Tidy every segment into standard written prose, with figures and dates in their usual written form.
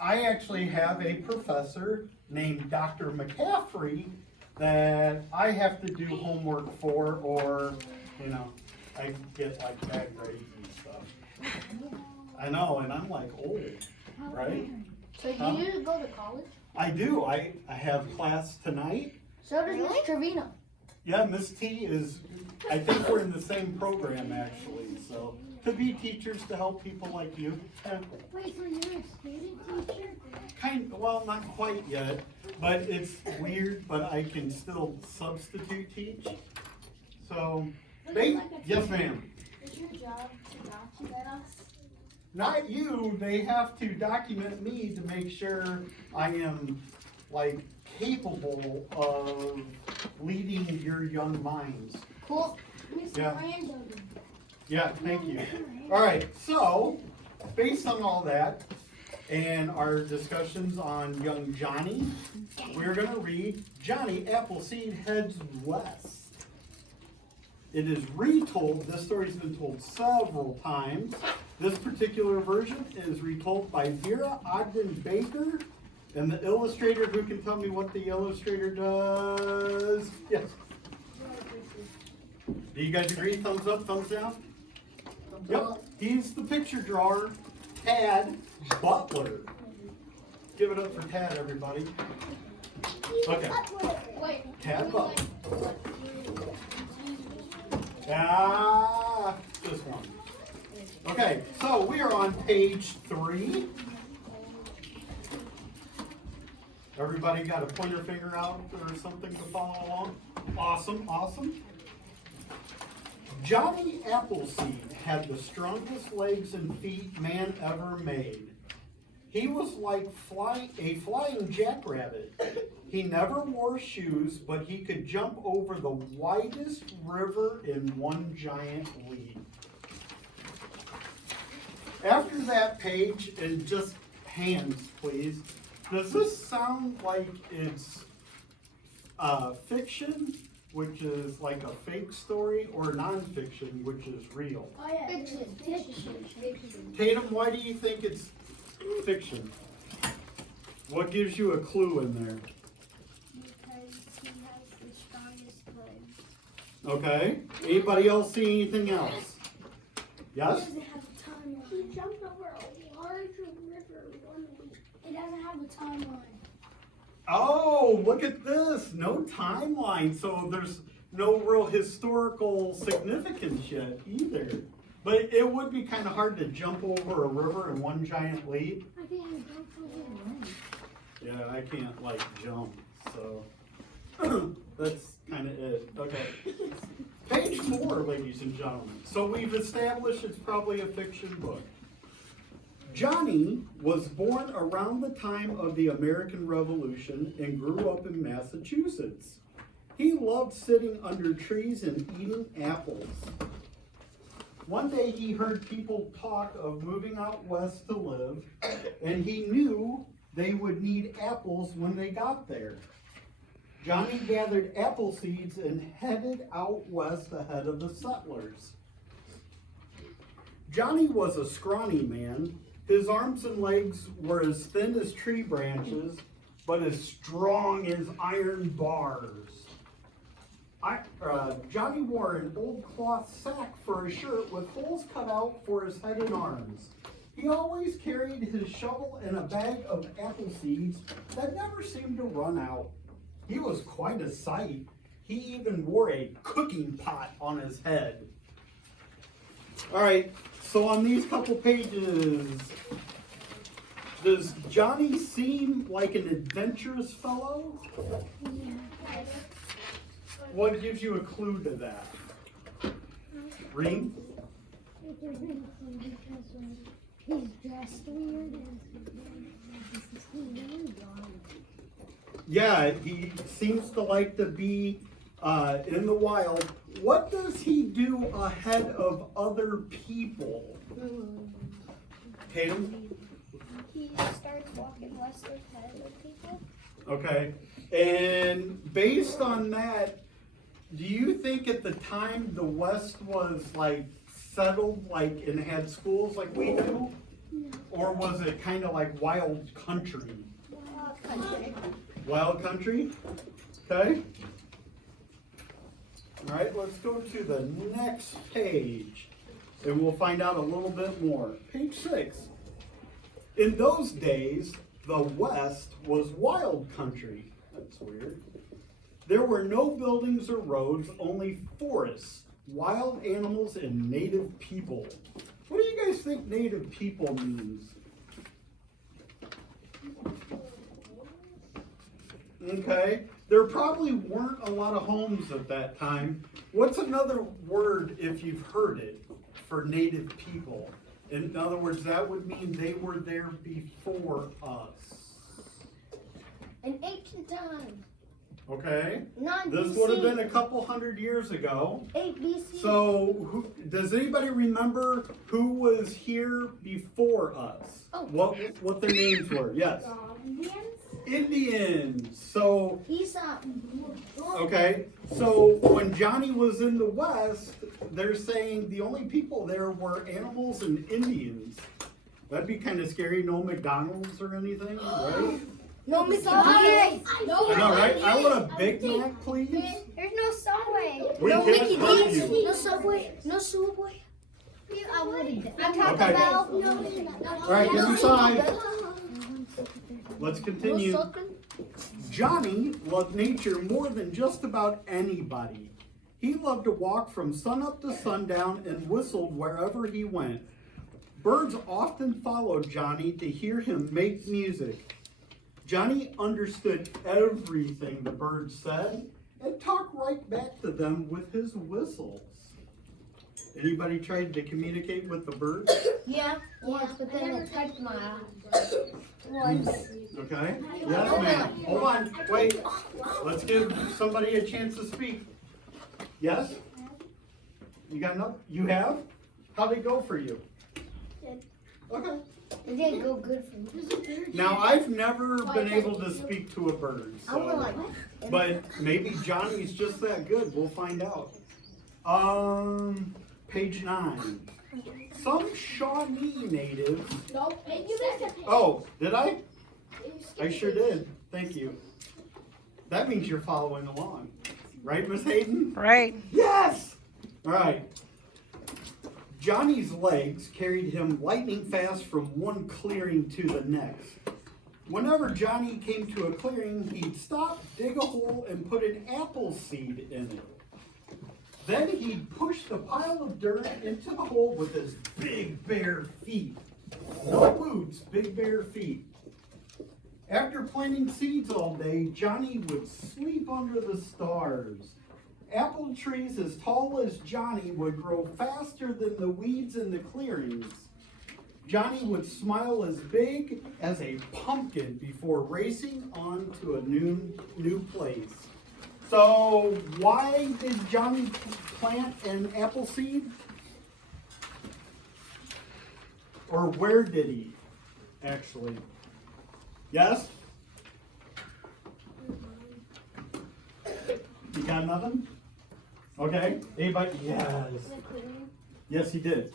I actually have a professor named Dr. McCaffrey that I have to do homework for, or, you know, I get like bad grades and stuff. I know, and I'm like old, right? So do you go to college? I do. I have class tonight. So does Miss Trevino. Yeah, Miss T is, I think we're in the same program actually, so to be teachers to help people like you. Wait, so you're a student teacher? Well, not quite yet, but it's weird, but I can still substitute teach. So, yes ma'am. Is your job to document us? Not you, they have to document me to make sure I am like capable of leading your young minds. Cool. Yeah. Miranda. Yeah, thank you. All right, so based on all that and our discussions on young Johnny, we're going to read Johnny Appleseed Heads West. It is retold. This story's been told several times. This particular version is retold by Vera Ogden Baker, and the illustrator, who can tell me what the illustrator does? Yes. Do you guys agree? Thumbs up, thumbs down? Yep, he's the picture drawer, Tad Butler. Give it up for Tad, everybody. Okay, Wait. Tad Butler. This one. Okay, so we are on page 3. Everybody got a pointer finger out or something to follow along? Awesome, awesome. Johnny Appleseed had the strongest legs and feet man ever made. He was like a flying jackrabbit. He never wore shoes, but he could jump over the widest river in one giant leap. After that page, and just hands, please. Does this sound like it's fiction, which is like a fake story, or nonfiction, which is real? Oh, yeah. Fiction. Tatum, why do you think it's fiction? What gives you a clue in there? Because he has the strongest legs. Okay. Anybody else see anything else? Yes? He doesn't have a timeline. He jumped over a large river one week. It doesn't have a timeline. Oh, look at this. No timeline. So there's no real historical significance yet either. But it would be kind of hard to jump over a river in one giant leap. I think he jumped over one. Yeah, I can't like jump, so that's kind of it. Okay. Page 4, ladies and gentlemen. So we've established it's probably a fiction book. Johnny was born around the time of the American Revolution and grew up in Massachusetts. He loved sitting under trees and eating apples. One day he heard people talk of moving out west to live, and he knew they would need apples when they got there. Johnny gathered apple seeds and headed out west ahead of the settlers. Johnny was a scrawny man. His arms and legs were as thin as tree branches, but as strong as iron bars. Johnny wore an old cloth sack for a shirt with holes cut out for his head and arms. He always carried his shovel and a bag of apple seeds that never seemed to run out. He was quite a sight. He even wore a cooking pot on his head. All right, so on these couple pages, does Johnny seem like an adventurous fellow? What gives you a clue to that? Reem? It doesn't include because he's dressed weird and he's really young. Yeah, he seems to like to be in the wild. What does he do ahead of other people? Tatum? He starts walking west ahead of people. Okay. And based on that, do you think at the time the West was like settled, like, and had schools like we do? Or was it kind of like wild country? Country. Wild country? Okay. All right, let's go to the next page and we'll find out a little bit more. Page 6. In those days, the West was wild country. That's weird. There were no buildings or roads, only forests, wild animals, and native people. What do you guys think native people means? Okay, there probably weren't a lot of homes at that time. What's another word, if you've heard it, for native people? In other words, that would mean they were there before us. In ancient times. Okay, 9 this BC. would have been a couple hundred years ago. 8 BC. So, does anybody remember who was here before us? Oh. What their names were? Yes. Indians? Indians. So, Esau. okay, so when Johnny was in the West, they're saying the only people there were animals and Indians. That'd be kind of scary. No McDonald's or anything, right? No McDonald's. I know, right? I want a Big Mac, please. There's no Subway. We no can't Mickey hurt D's. you. No Subway. No Subway. I Taco Okay. Bell. All right, get inside. Let's continue. No Johnny loved nature more than just about anybody. He loved to walk from sunup to sundown and whistled wherever he went. Birds often followed Johnny to hear him make music. Johnny understood everything the birds said and talked right back to them with his whistles. Anybody tried to communicate with the birds? Yeah, once, but then they typed my once. Okay. Yes, ma'am. Hold on. Wait. Let's give somebody a chance to speak. Yes? You got enough? You have? How'd it go for you? Good. Okay. It didn't go good for me. Now, I've never been able to speak to a bird, I was so, like, but maybe Johnny's just that good. We'll find out. Page 9. Some Shawnee natives. nope. You missed it. Oh, did I? I sure did. Thank you. That means you're following along. Right, Miss Hayden? Right. Yes! All right. Johnny's legs carried him lightning fast from one clearing to the next. Whenever Johnny came to a clearing, he'd stop, dig a hole, and put an apple seed in it. Then he'd push the pile of dirt into the hole with his big bare feet. No boots, big bare feet. After planting seeds all day, Johnny would sleep under the stars. Apple trees as tall as Johnny would grow faster than the weeds in the clearings. Johnny would smile as big as a pumpkin before racing on to a new place. So why did Johnny plant an apple seed? Or where did he actually? Yes? You got nothing? Okay. Anybody? Yes. Yes, he did.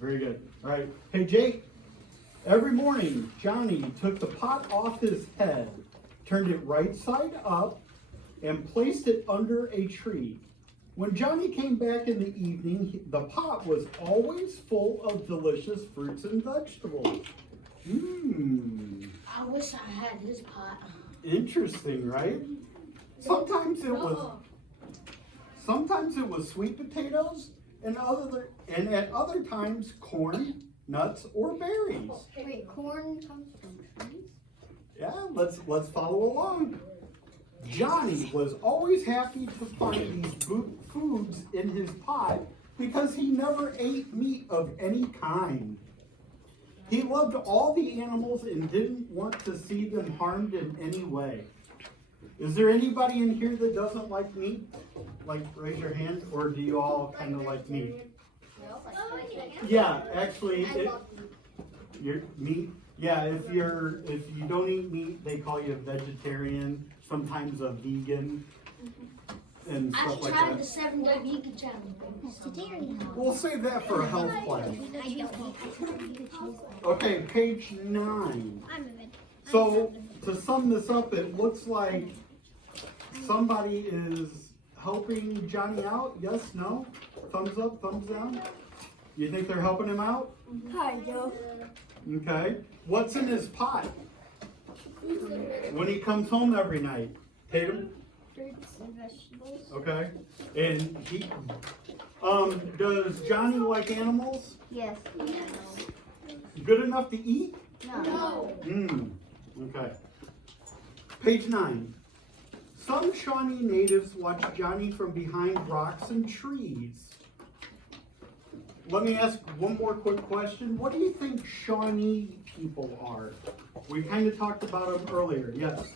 Very good. All right. Page 8. Every morning, Johnny took the pot off his head, turned it right side up, and placed it under a tree. When Johnny came back in the evening, the pot was always full of delicious fruits and vegetables. I wish I had this pot. Interesting, right? Sometimes it was sweet potatoes, and at other times corn, nuts, or berries. Wait, corn comes from trees? Yeah, let's follow along. Johnny was always happy to find these foods in his pot because he never ate meat of any kind. He loved all the animals and didn't want to see them harmed in any way. Is there anybody in here that doesn't like meat? Like, raise your hand, or do you all kind of like meat? Yeah, actually, your meat. Yeah, if you don't eat meat, they call you a vegetarian, sometimes a vegan. and stuff I've like tried the that. 7 day vegan challenge. Vegetarian. We'll save that for a health class. I don't eat cheese. Okay, page 9. I'm a veg. So, to sum this up, it looks like somebody is helping Johnny out. Yes, no? Thumbs up, thumbs down? You think they're helping him out? Kind of. Okay. What's in his pot when he comes home every night? Tatum? Fruits and vegetables. Okay. And does Johnny like animals? Yes. Good enough to eat? No. Okay. Page 9. Some Shawnee natives watch Johnny from behind rocks and trees. Let me ask one more quick question. What do you think Shawnee people are? We kind of talked about them earlier. Yes.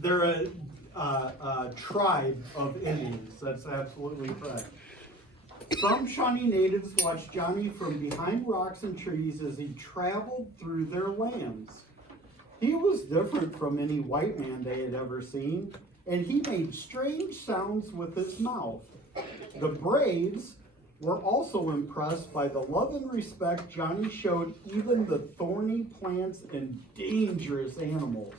They're a tribe of Indians. That's absolutely correct. Some Shawnee natives watched Johnny from behind rocks and trees as he traveled through their lands. He was different from any white man they had ever seen, and he made strange sounds with his mouth. The Braves were also impressed by the love and respect Johnny showed even the thorny plants and dangerous animals.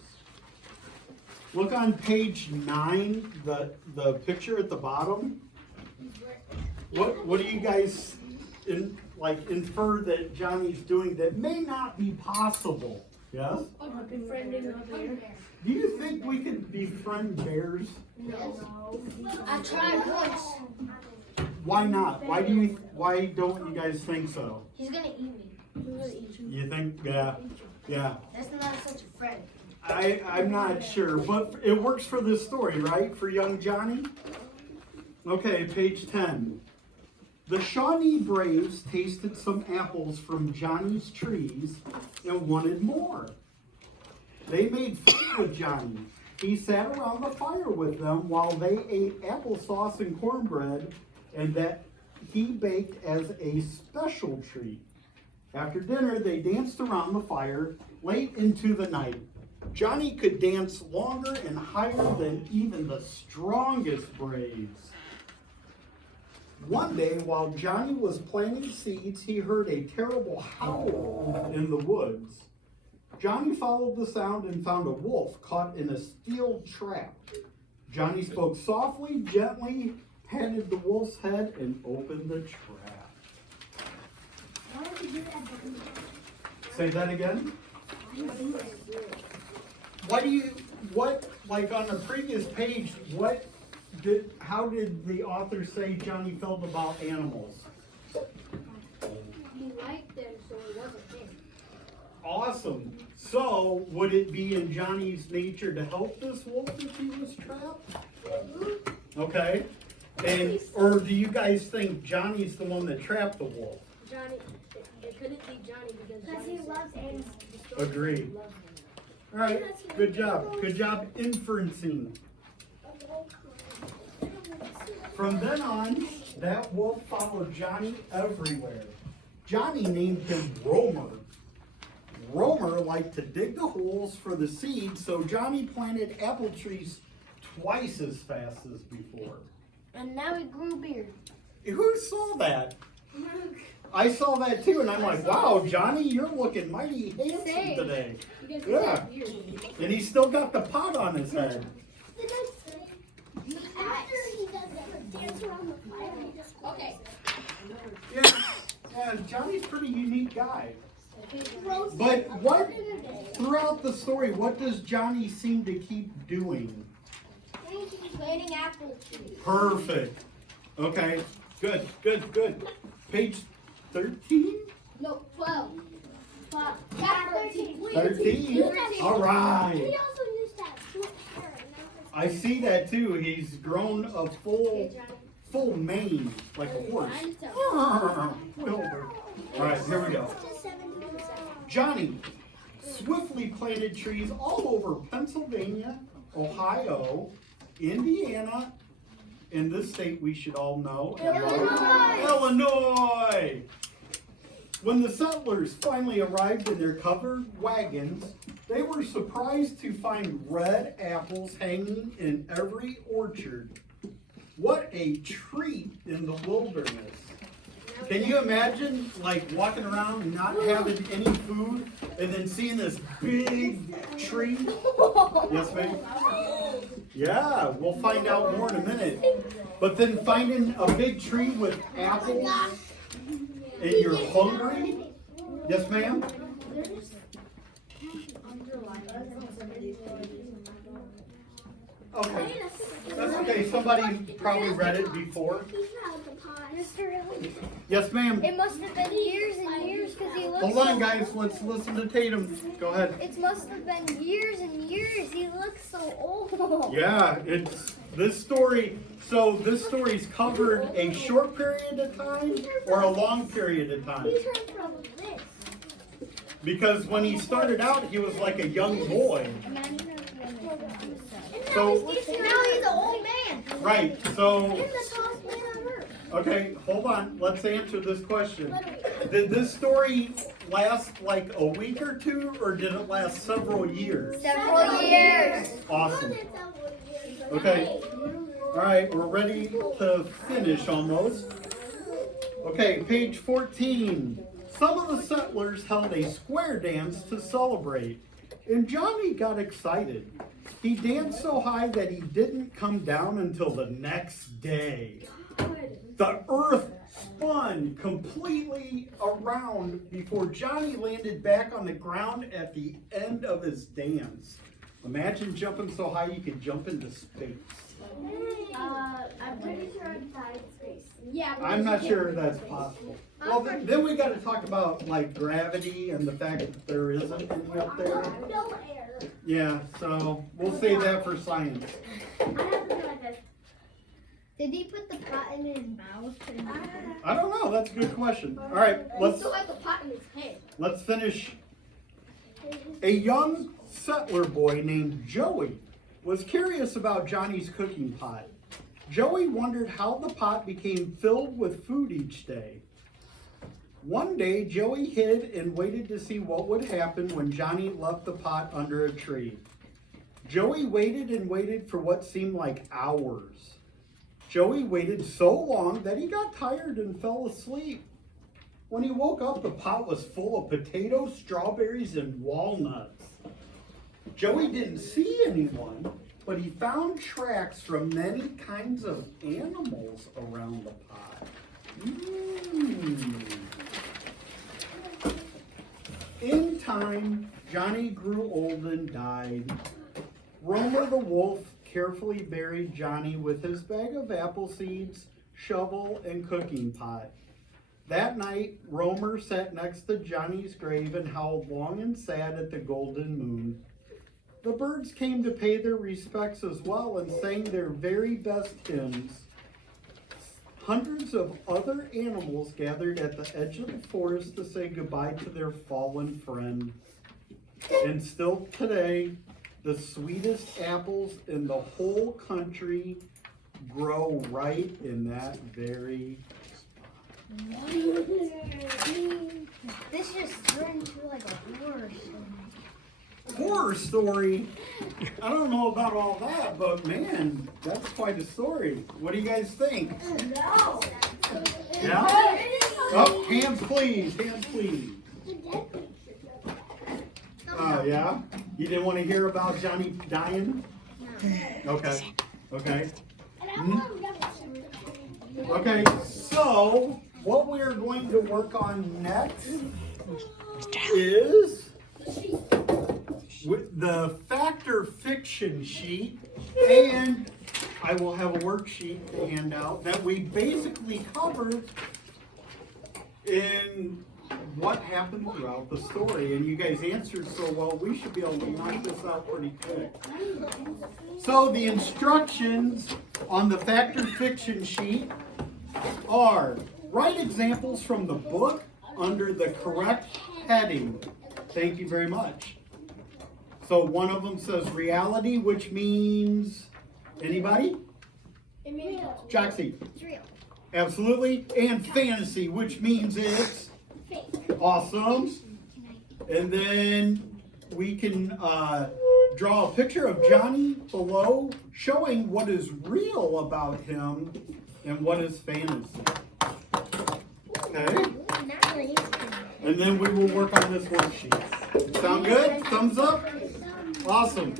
Look on page 9, the picture at the bottom. What do you guys infer that Johnny's doing that may not be possible? Yes? Befriending a bear. Do you think we could befriend bears? No. I tried once. Why not? Why don't you guys think so? He's gonna eat me. You think, yeah. That's not such a friend. I'm not sure, but it works for this story, right? For young Johnny? Okay, page 10. The Shawnee Braves tasted some apples from Johnny's trees and wanted more. They made fun with Johnny. He sat around the fire with them while they ate applesauce and cornbread, and that he baked as a special treat. After dinner, they danced around the fire late into the night. Johnny could dance longer and higher than even the strongest Braves. One day, while Johnny was planting seeds, he heard a terrible howl in the woods. Johnny followed the sound and found a wolf caught in a steel trap. Johnny spoke softly, gently, patted the wolf's head, and opened the trap. Why did you do that? Say that again? Like on the previous page, how did the author say Johnny felt about animals? He liked them, so it wasn't him. Awesome. So, would it be in Johnny's nature to help this wolf if he was trapped? Okay. Or do you guys think Johnny's the one that trapped the wolf? Johnny, it couldn't be Johnny because He loves animals. Agreed. All right. Good job. Good job inferencing. From then on, that wolf followed Johnny everywhere. Johnny named him Romer. Romer liked to dig the holes for the seeds, so Johnny planted apple trees twice as fast as before. And now he grew a beard. Who saw that? I saw that too, and I'm like, wow, Johnny, you're looking mighty handsome today. Yeah. And he's still got the pot on his head. After he does that, dance around the fire, he just Okay. Yeah, Johnny's a pretty unique guy. But what, throughout the story, what does Johnny seem to keep doing? Planting apple trees. Perfect. Okay, good. Page 13? No, 12. 13. 13. All right. He also used that split hair. I see that too. He's grown a full mane, like a horse. Wilbur. All right, here we go. Johnny swiftly planted trees all over Pennsylvania, Ohio, Indiana, in this state we should all know, Illinois. When the settlers finally arrived in their covered wagons, They were surprised to find red apples hanging in every orchard. What a treat in the wilderness. Can you imagine, like, walking around not having any food and then seeing this big tree? Yes, ma'am? Yeah, we'll find out more in a minute. But then finding a big tree with apples and you're hungry? Yes, ma'am? Okay, that's okay. Somebody probably read it before. Mr. Ellie, Yes, ma'am. it must have been years and years because he looks Hold so on, guys. Let's listen to Tatum. Go ahead. It must have been years and years. He looks so old. Yeah, it's this story. So this story's covered a short period of time or a long period of time. Because when he started out, he was like a young boy. So Now he's an old man. right. So He's the tallest man on earth. okay, hold on. Let's answer this question. Did this story last like a week or two, or did it last several years? Several years. Awesome. Okay. All right, we're ready to finish almost. Okay, page 14. Some of the settlers held a square dance to celebrate, and Johnny got excited. He danced so high that he didn't come down until the next day. The earth spun completely around before Johnny landed back on the ground at the end of his dance. Imagine jumping so high you could jump into space. I'm pretty sure I'm tied space. Yeah. I'm not sure that's possible. Well, then we got to talk about like gravity and the fact that there isn't any up there. No air. Yeah, so we'll save that for science. I have to do like this. Did he put the pot in his mouth? I don't know. That's a good question. All right, He still has the pot in his head. let's finish. A young settler boy named Joey was curious about Johnny's cooking pot. Joey wondered how the pot became filled with food each day. One day, Joey hid and waited to see what would happen when Johnny left the pot under a tree. Joey waited and waited for what seemed like hours. Joey waited so long that he got tired and fell asleep. When he woke up, the pot was full of potatoes, strawberries, and walnuts. Joey didn't see anyone, but he found tracks from many kinds of animals around the pot. In time, Johnny grew old and died. Romer the wolf carefully buried Johnny with his bag of apple seeds, shovel, and cooking pot. That night, Romer sat next to Johnny's grave and howled long and sad at the golden moon. The birds came to pay their respects as well and sang their very best hymns. Hundreds of other animals gathered at the edge of the forest to say goodbye to their fallen friend. And still today, the sweetest apples in the whole country grow right in that very spot. This just turned into like a horror story. Horror story? I don't know about all that, but man, that's quite a story. What do you guys think? No. Yeah? Oh, hands please, hands please. Oh, yeah? You didn't want to hear about Johnny dying? Okay, okay. Okay, so what we're going to work on next is with the fact or fiction sheet, and I will have a worksheet to hand out that we basically covered in what happened throughout the story, and you guys answered so well, we should be able to knock this out pretty quick. So the instructions on the fact or fiction sheet are: write examples from the book under the correct heading. Thank you very much. So one of them says reality, which means, anybody? It means Joxie. It's real. Absolutely. And fantasy, which means it's fake. awesome. And then we can draw a picture of Johnny below, showing what is real about him and what is fantasy. Okay? And then we will work on this worksheet. Sound good? Thumbs up? Awesome.